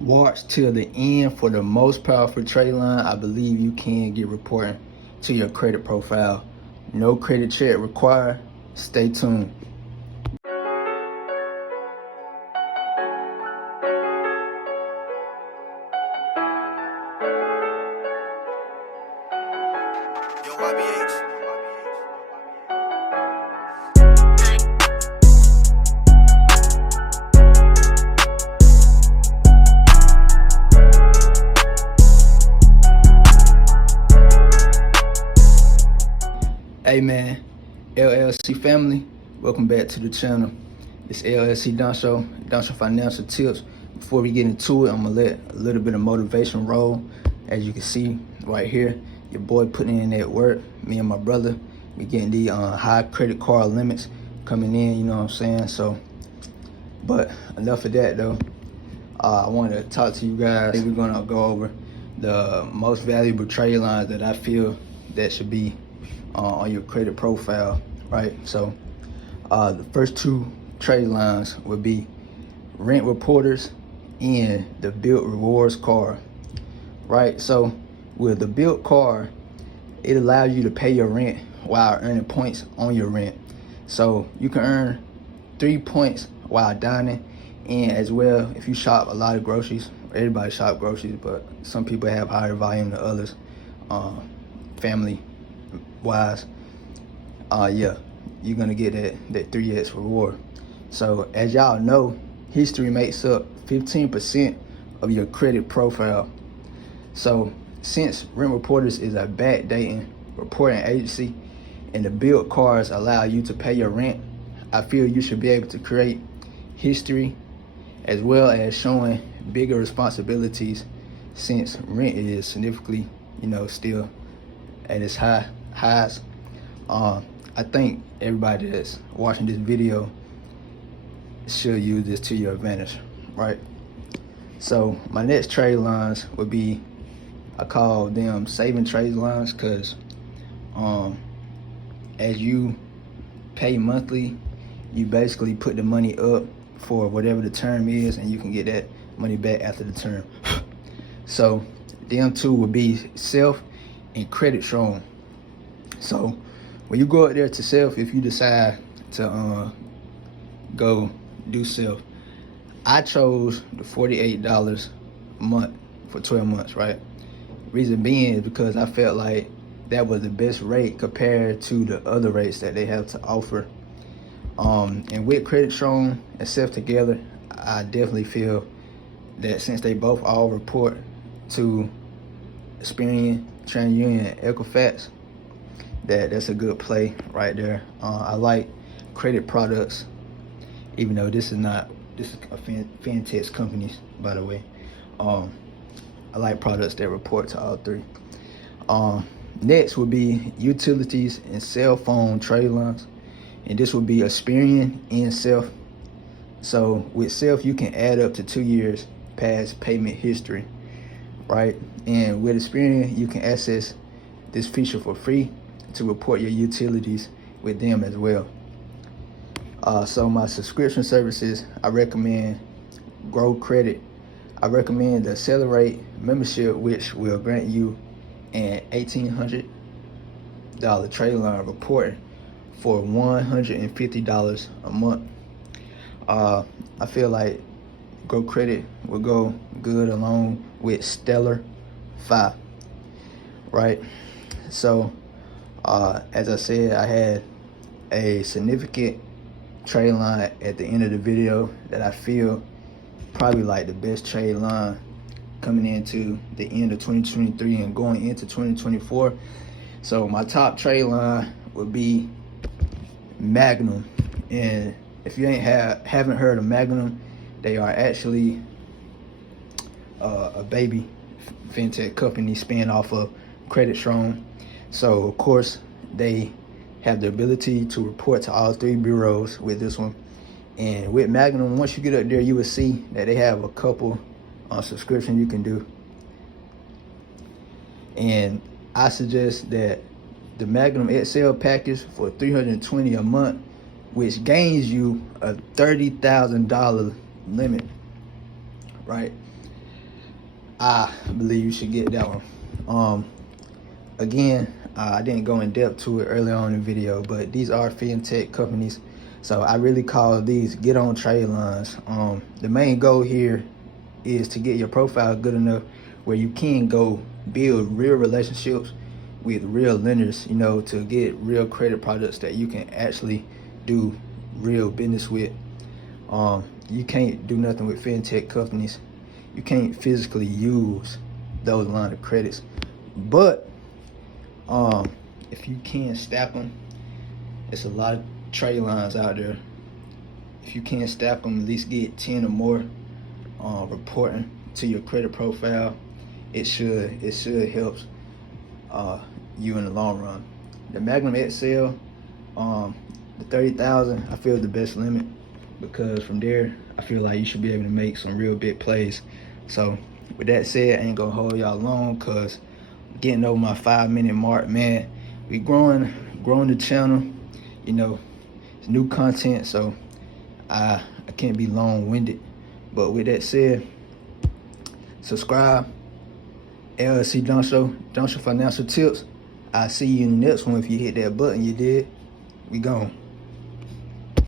Watch till the end for the most powerful trade line I believe you can get reporting to your credit profile. No credit check required. Stay tuned. Yo, YBH. Hey man, LLC family, welcome back to the channel. It's LLC Doncho Financial Tips. Before we get into it, I'm gonna let a little bit of motivation roll. As you can see right here, your boy putting in that work. Me and my brother, we getting the high credit card limits coming in, you know what I'm saying? So, but enough of that though. I wanted to talk to you guys. We're gonna go over the most valuable trade lines that I feel that should be on your credit profile, right? So the first two trade lines would be rent reporters and the built rewards card, right? So with the built card, it allows you to pay your rent while earning points on your rent. So you can earn 3 points while dining, and as well if you shop a lot of groceries. Everybody shop groceries, but some people have higher volume than others, family wise. Yeah, you're gonna get that 3x reward. So as y'all know, history makes up 15% of your credit profile. So since Rent Reporters is a backdating reporting agency and the build cards allow you to pay your rent, I feel you should be able to create history as well as showing bigger responsibilities, since rent is significantly, still at its highs. I think everybody that's watching this video should use this to your advantage, right? So my next trade lines would be, I call them saving trade lines, because as you pay monthly, you basically put the money up for whatever the term is, and you can get that money back after the term. So them two would be self and credit strong. So when you go out there to self, if you decide to go do self, I chose the $48 a month for 12 months, right? Reason being is because I felt like that was the best rate compared to the other rates that they have to offer. And with credit strong and self together, I definitely feel that since they both all report to Experian, TransUnion, and Equifax, that's a good play right there. I like credit products, even though this is a fintech company, by the way. I like products that report to all three. Next would be utilities and cell phone trade lines, and this would be Experian and self. So with self, you can add up to 2 years past payment history, right? And with Experian, you can access this feature for free to report your utilities with them as well. So my subscription services, I recommend Grow Credit. I recommend the Accelerate membership, which will grant you an $1,800 trade line report for $150 a month. I feel like Grow Credit will go good along with Stellar 5, right? So as I said, I had a significant trade line at the end of the video that I feel probably like the best trade line coming into the end of 2023 and going into 2024. So my top trade line would be Magnum. And if you haven't heard of Magnum, they are actually a baby fintech company spin off of Credit Strong. So of course they have the ability to report to all three bureaus with this one. And with Magnum, once you get up there, you will see that they have a couple subscription you can do. And I suggest that the Magnum XL package for $320 a month, which gains you a $30,000 limit, right? I believe you should get that one. Again, I didn't go in depth to it earlier on in the video, but these are fintech companies. So I really call these get on Tradelines. The main goal here is to get your profile good enough where you can go build real relationships with real lenders, you know, to get real credit products that you can actually do real business with. You can't do nothing with fintech companies. You can't physically use those line of credits. But if you can stack them, it's a lot of trade lines out there. If you can't stack them, at least get 10 or more reporting to your credit profile. It should help you in the long run. The Magnum XL, the 30,000, I feel is the best limit, because from there I feel like you should be able to make some real big plays. So with that said, I ain't gonna hold y'all long, cause getting over my 5-minute mark, man. We growing the channel, you know, it's new content, so I can't be long-winded. But with that said, subscribe, LLC Doncho Financial Tips. I'll see you in the next one. If you hit that button, you did. We gone.